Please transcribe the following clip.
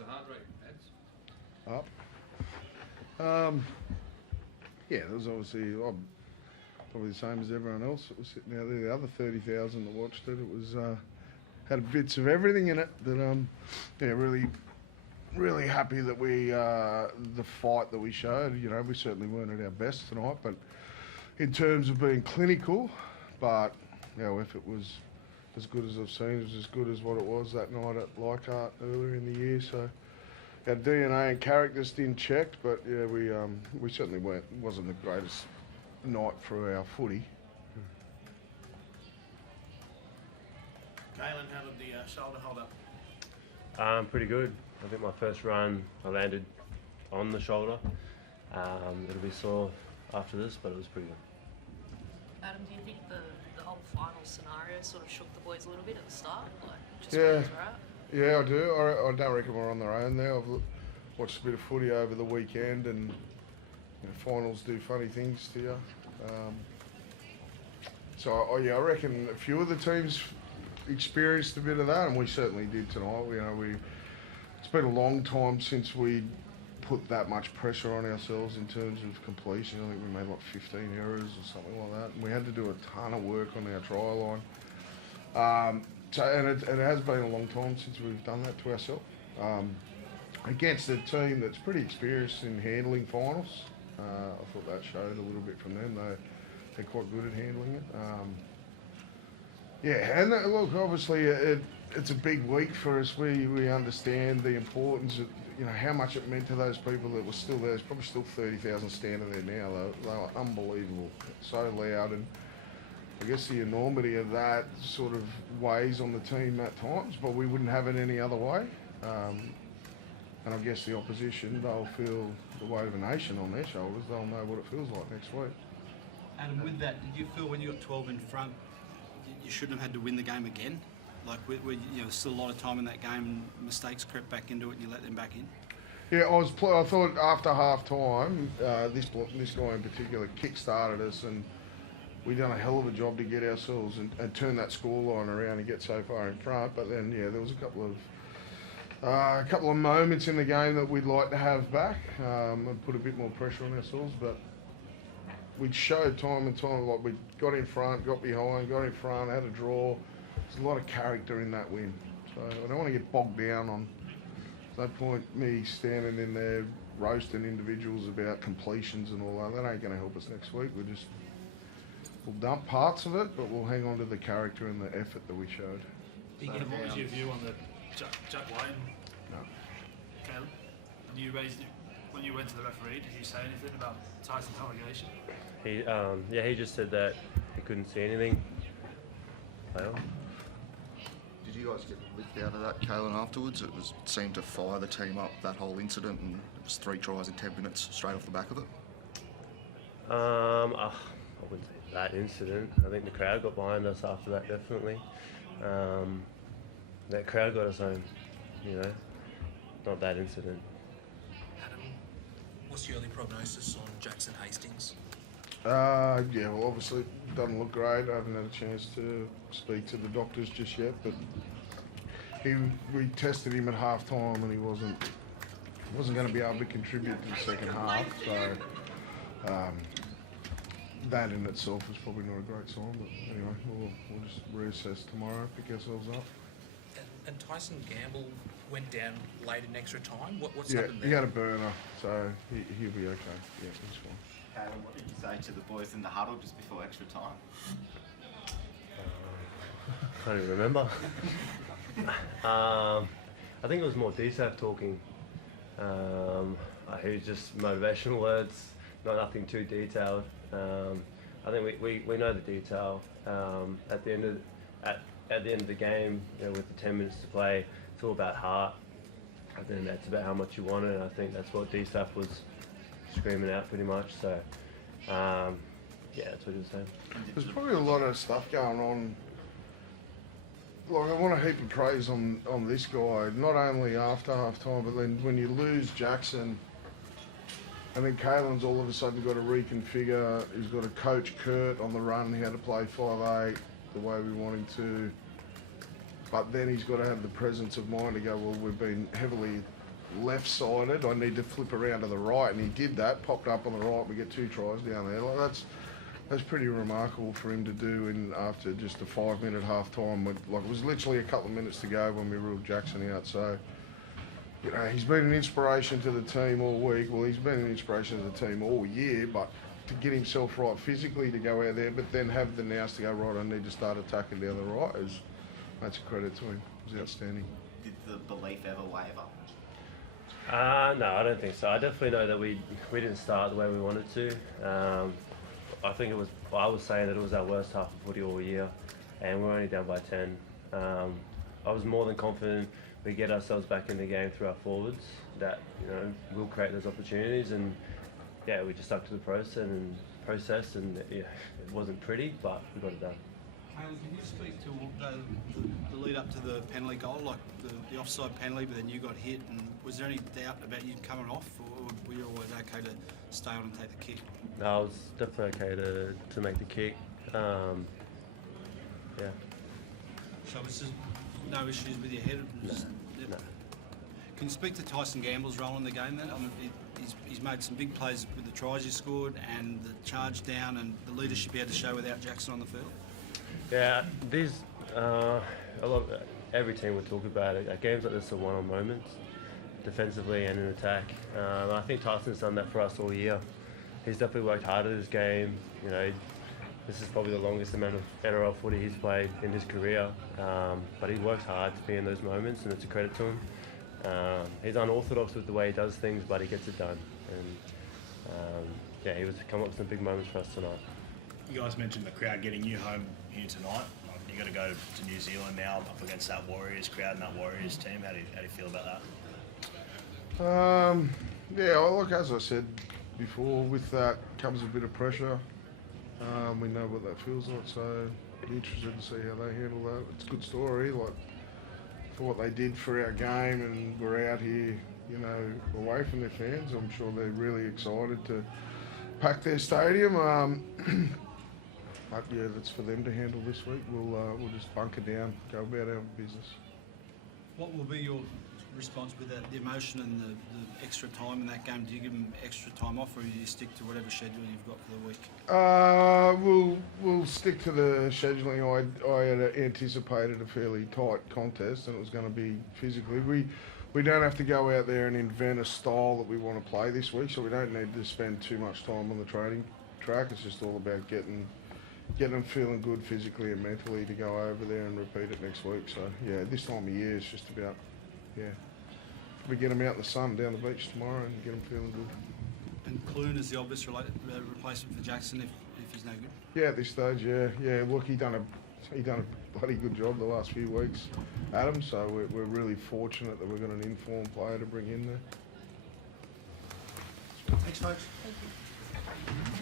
the heart rate, Ads? Up. Yeah, there was obviously probably the same as everyone else that was sitting out there. The other 30,000 that watched it, it was had bits of everything in it. That yeah, really happy that we the fight that we showed. You know, we certainly weren't at our best tonight, but in terms of being clinical, but you know, if it was as good as I've seen, it was as good as what it was that night at Leichhardt earlier in the year. So our DNA and character still checked, but yeah, we certainly wasn't the greatest night for our footy. Galen, how did the shoulder hold up? Pretty good. I think my first run I landed on the shoulder. It'll be sore after this, but it was pretty good. Adam, do you think the whole final scenario sort of shook the boys a little bit at the start? Like, just Yeah. where things were at? Yeah, I do. I don't reckon we're on their own there. I've watched a bit of footy over the weekend, and you know, finals do funny things to you. So yeah, I reckon a few of the teams experienced a bit of that, and we certainly did tonight. You know, it's been a long time since we put that much pressure on ourselves in terms of completion. I think we made like 15 errors or something like that, and we had to do a ton of work on our try line. So, and it has been a long time since we've done that to ourselves. Against a team that's pretty experienced in handling finals. I thought that showed a little bit from them. They're quite good at handling it. Yeah, and look, obviously it's a big week for us. We understand the importance of, you know, how much it meant to those people that were still there. There's probably still 30,000 standing there now. They were unbelievable, so loud, and I guess the enormity of that sort of weighs on the team at times, but we wouldn't have it any other way. And I guess the opposition, they'll feel the weight of a nation on their shoulders. They'll know what it feels like next week. Adam, with that, did you feel when you got 12 in front, you shouldn't have had to win the game again? Like, you know, there's still a lot of time in that game, and mistakes crept back into it, and you let them back in. Yeah, I thought after half time, this guy in particular kick-started us, and we done a hell of a job to get ourselves and turn that scoreline around and get so far in front. But then, yeah, there was a couple of moments in the game that we'd like to have back and put a bit more pressure on ourselves. But we showed time and time, like we got in front, got behind, got in front, had a draw. There's a lot of character in that win. So I don't want to get bogged down on. There's no point me standing in there roasting individuals about completions and all that. That ain't going to help us next week. We'll dump parts of it, but we'll hang on to the character and the effort that we showed. What was your view on the Jack Wayne? No. Caleb, when you went to the referee, did you say anything about Tyson's allegation? He just said that he couldn't see anything. Well, did you guys get licked out of that, Kalen, afterwards? It seemed to fire the team up, that whole incident, and it was 3 tries in 10 minutes straight off the back of it. I wouldn't say that incident. I think the crowd got behind us after that, definitely. That crowd got us home, you know, not that incident. Adam, what's the early prognosis on Jackson Hastings? Yeah, well, obviously it doesn't look great. I haven't had a chance to speak to the doctors just yet, but we tested him at half time and he wasn't going to be able to contribute to the second half. So that in itself is probably not a great sign. But anyway, we'll just reassess tomorrow, pick ourselves up. And Tyson Gamble went down late in extra time. What's Yeah, happened there? he had a burner, so he'll be okay. Yeah, he's fine. Caleb, what did you say to the boys in the huddle just before extra time? I can't even remember. I think it was more DSAF talking. He was just motivational words, nothing too detailed. I think we know the detail. At the end of the game, you know, with the 10 minutes to play, it's all about heart. I think that's about how much you want it. I think that's what DSAF was screaming out pretty much. So, yeah, that's what he was saying. There's probably a lot of stuff going on. Like, I want to heap of praise on this guy, not only after half time, but then when you lose Jackson, and then Kalen's all of a sudden got to reconfigure. He's got to coach Kurt on the run. He had to play 5'8", the way we want him to. But then he's got to have the presence of mind to go, well, we've been heavily left-sided. I need to flip around to the right, and he did that. Popped up on the right. We get 2 tries down there. Like that's pretty remarkable for him to do in after just a 5-minute half time. Like it was literally a couple of minutes to go when we ruled Jackson out. So, you know, he's been an inspiration to the team all week. Well, he's been an inspiration to the team all year, but to get himself right physically to go out there, but then have the nous to go, right, I need to start attacking down the right, that's a credit to him. It was outstanding. Did the belief ever waver? No, I don't think so. I definitely know that we didn't start the way we wanted to. I think I was saying that it was our worst half of footy all year, and we're only down by 10. I was more than confident we get ourselves back in the game through our forwards, that, you know, we'll create those opportunities, and yeah, we just stuck to the process and yeah, it wasn't pretty, but we got it done. Can you speak to the lead up to the penalty goal, like the offside penalty, but then you got hit, and was there any doubt about you coming off, or were you always okay to stay on and take the kick? No, I was definitely okay to make the kick. Yeah. So it's just no issues with your head? No. Yep. Can you speak to Tyson Gamble's role in the game then? I mean, he's made some big plays with the tries he scored and the charge down and the leadership he had to show without Jackson on the field. Yeah, every team will talk about it. Games like this are one-on moments, defensively and in attack. I think Tyson's done that for us all year. He's definitely worked hard at his game. You know, this is probably the longest amount of NRL footy he's played in his career, but he works hard to be in those moments, and it's a credit to him. He's unorthodox with the way he does things, but he gets it done. And yeah, he was come up with some big moments for us tonight. You guys mentioned the crowd getting you home here tonight. You got to go to New Zealand now up against that Warriors crowd and that Warriors team. How do you feel about that? Yeah, well, look, as I said before, with that comes a bit of pressure. We know what that feels like, so be interested to see how they handle that. It's a good story, like for what they did for our game, and we're out here, you know, away from their fans. I'm sure they're really excited to pack their stadium. But yeah, that's for them to handle this week. We'll just bunker down, go about our business. What will be your response with that, the emotion and the extra time in that game? Do you give them extra time off, or do you stick to whatever schedule you've got for the week? We'll stick to the scheduling. I had anticipated a fairly tight contest, and it was going to be physically. We don't have to go out there and invent a style that we want to play this week, so we don't need to spend too much time on the training track. It's just all about getting them feeling good physically and mentally to go over there and repeat it next week. So yeah, this time of year is just about, yeah, we get them out in the sun down the beach tomorrow and get them feeling good. And Clune is the obvious replacement for Jackson if he's no good? Yeah, at this stage, yeah. Look, he done a bloody good job the last few weeks, Adam. So we're really fortunate that we've got an informed player to bring in there. Thanks, folks. Thank you.